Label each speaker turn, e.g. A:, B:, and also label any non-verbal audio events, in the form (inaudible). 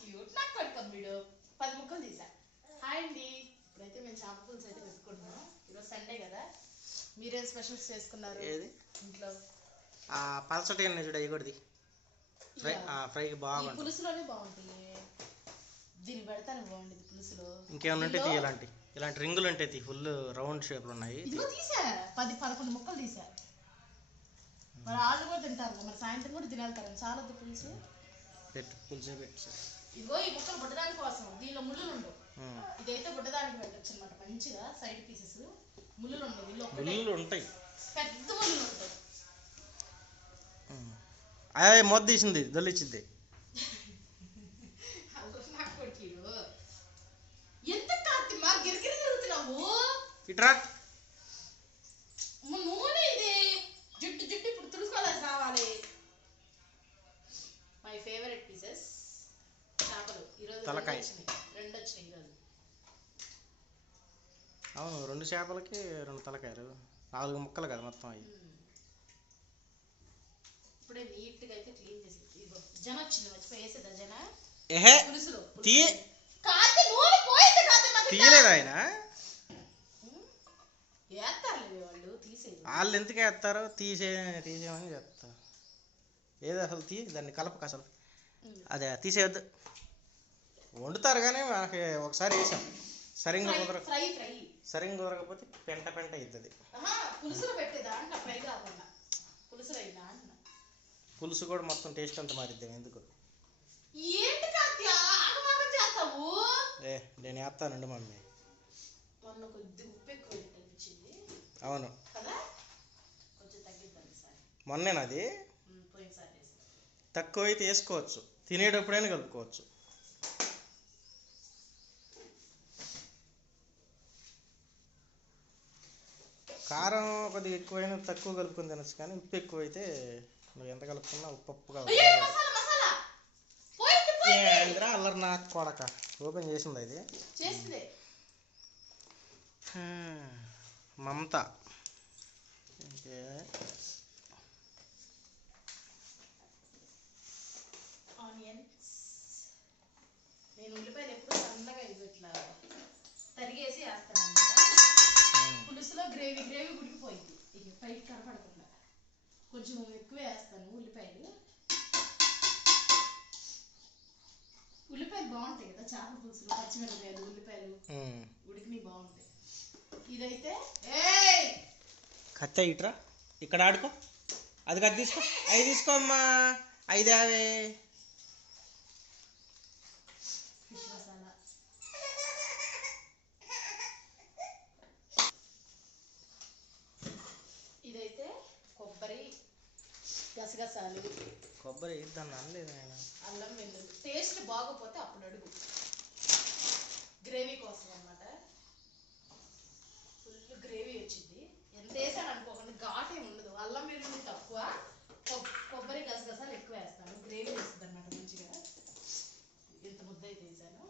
A: Cute నాకు పట్టుకోండి వీడు. పది ముక్కలు తీసా. హాయ్ అండి. ఇప్పుడైతే మేము చేప పులుసు అయితే పెట్టుకుంటున్నాం. ఈరోజు సండే కదా. మీరేం స్పెషల్స్ చేసుకున్నారు?
B: ఏది?
A: ఇంట్లో.
B: ఆ పలసటి చూడు అయ్యకూడది ఫ్రై ఫ్రైకి బాగుంటుంది
A: పులుసులోనే బాగుంటాయి. దీన్ని పెడతాను బాగుండేది పులుసులో.
B: ఇంకేమైనా ఉంటే ఇలాంటి. ఇలాంటి రింగులు ఉంటాయి తీ. ఫుల్ రౌండ్ షేప్లు ఉన్నాయి.
A: తీసా. పది పదకొండు ముక్కలు తీసా. మరి వాళ్ళు కూడా తింటారు మరి సాయంత్రం కూడా తినేళ్తారు చాలా పులుసు.
B: పెట్టు పులుసే పెట్టు సరే.
A: ఇదిగో ఈ ముక్కలు బుట్టడానికి కోసం దీనిలో ముళ్ళులు ఉండవు. ఇదైతే బుట్టడానికి పెట్టచ్చు అనమాట మంచిగా సైడ్ పీసెస్ ముళ్ళులు ఉండవు
B: ముళ్ళు ఉంటాయి
A: పెద్ద ముళ్ళులు ఉంటాయి.
B: అదే మొద్దు తీసింది దొల్లిచ్చింది. (laughs)
A: ఎంత కాంతి మా గిరిగిరి తిరుగుతున్నావు
B: ఇట్రా తలకాయ.
A: వచ్చినాయి రెండు వచ్చినాయి ఈరోజు
B: అవును రెండు చేపలకి రెండు తలకాయలు. నాలుగు ముక్కలు కదా మొత్తం అవి.
A: మ్మ్. ఇప్పుడే నీట్గా అయితే క్లీన్ చేసి ఇదిగో జన వచ్చింది మర్చిపోయి వేసేదా జన
B: ఏహే
A: పులుసులో
B: తీ.
A: కాదు నూనె పోయింది కాదు మాకు
B: తీయలేదు ఆయన?
A: వేస్తారులే వాళ్ళు తీసేది
B: వాళ్ళు ఎందుకు వేస్తారు తీసే తీసేయమని చెప్తారు. ఏది అసలు తీ? దాన్ని కలపక అసలు. అదే తీసేయద్దు. వండుతారు కానీ మనకి ఒకసారి వేసాం. సరిగ్గా కుదర సరిగ్గా కుదరకపోతే పెంట పెంట అవుతుంది పులుసు కూడా మొత్తం టేస్ట్ అంతా మారిద్దాం ఎందుకు? ఏ నేను వేస్తానండి మమ్మీ. అవును. మొన్నేనది
A: వేసాను
B: తక్కువ అయితే వేసుకోవచ్చు. తినేటప్పుడైనా కలుపుకోవచ్చు. కారం కొద్దిగా ఎక్కువైనా తక్కువ కలుపుకొని తినచ్చు కానీ ఉప్పు ఎక్కువ అయితే నువ్వు ఎంత కలుపుకున్నా ఉప్పు ఉప్పుగా ఏంద్రా అల్లరి నాకు కొడక. ఓపెన్ చేసింది హ్మ్. మమత ఇంకే
A: ఆనియన్స్ నేను ఉల్లిపాయలు ఎప్పుడు సన్నగా ఇది ఇట్లా తరిగేసి వేస్తాను అన్నమాట
B: హ్మ్.
A: పులుసులో గ్రేవీ గ్రేవీ ఇక పైకి కనపడకుండా. కొంచెం ఎక్కువే వేస్తాను ఉల్లిపాయలు. ఉల్లిపాయలు బాగుంటాయి కదా చేపల పులుసులో పచ్చిమిరపకాయలు ఉల్లిపాయలు. ఉడికినవి బాగుంటాయి. ఇదైతే ఏయ్!
B: కత్తి ఇట్రా. ఇక్కడ ఆడుకో. అది కత్తి తీసుకో. అవి తీసుకో అమ్మా. ఐదు
A: కొబ్బరి గసగసాలు.
B: కొబ్బరి దాన్ని అనలేదు ఆయన?
A: అల్లం వెల్లుల్లి. టేస్ట్ బాగోపోతే అప్పుడు అడుగు. గ్రేవీ కోసం అనమాట ఫుల్ గ్రేవీ వచ్చింది. ఎంత వేసాను అనుకోకుండా ఘాట్ ఏమి ఉండదు. అల్లం వెల్లుల్లి తక్కువ కొబ్బరి గసగసాలు ఎక్కువ వేస్తాను. గ్రేవీ వేస్తుంది అనమాట మంచిగా. ఇంత ముద్ద అయితే వేసాను.